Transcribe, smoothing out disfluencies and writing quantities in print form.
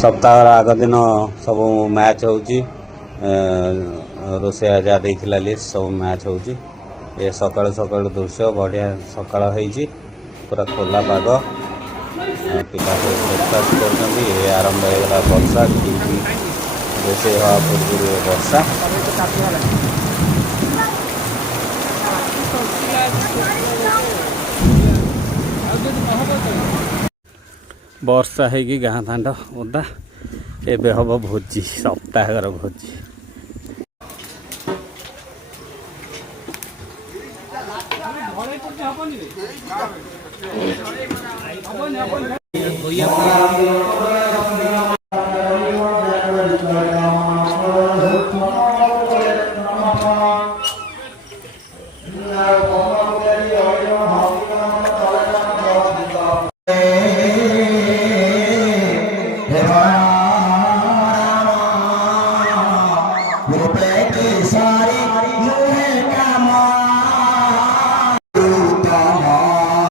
सप्ताह आग दिन सब मैच हो रोसैया जहाँ देला लिस्ट सब मैच हो सकाल सकाल दृश्य बढ़िया सकाल हो पूरा खोला पाग पिला ब्रेकफास्ट कर आरंभ होगा वर्षा रोसे हवा पूर्व वर्षा वर्षा है गाँ दाण्ड ओदा एवं हम भोजी सप्ताहर भोजी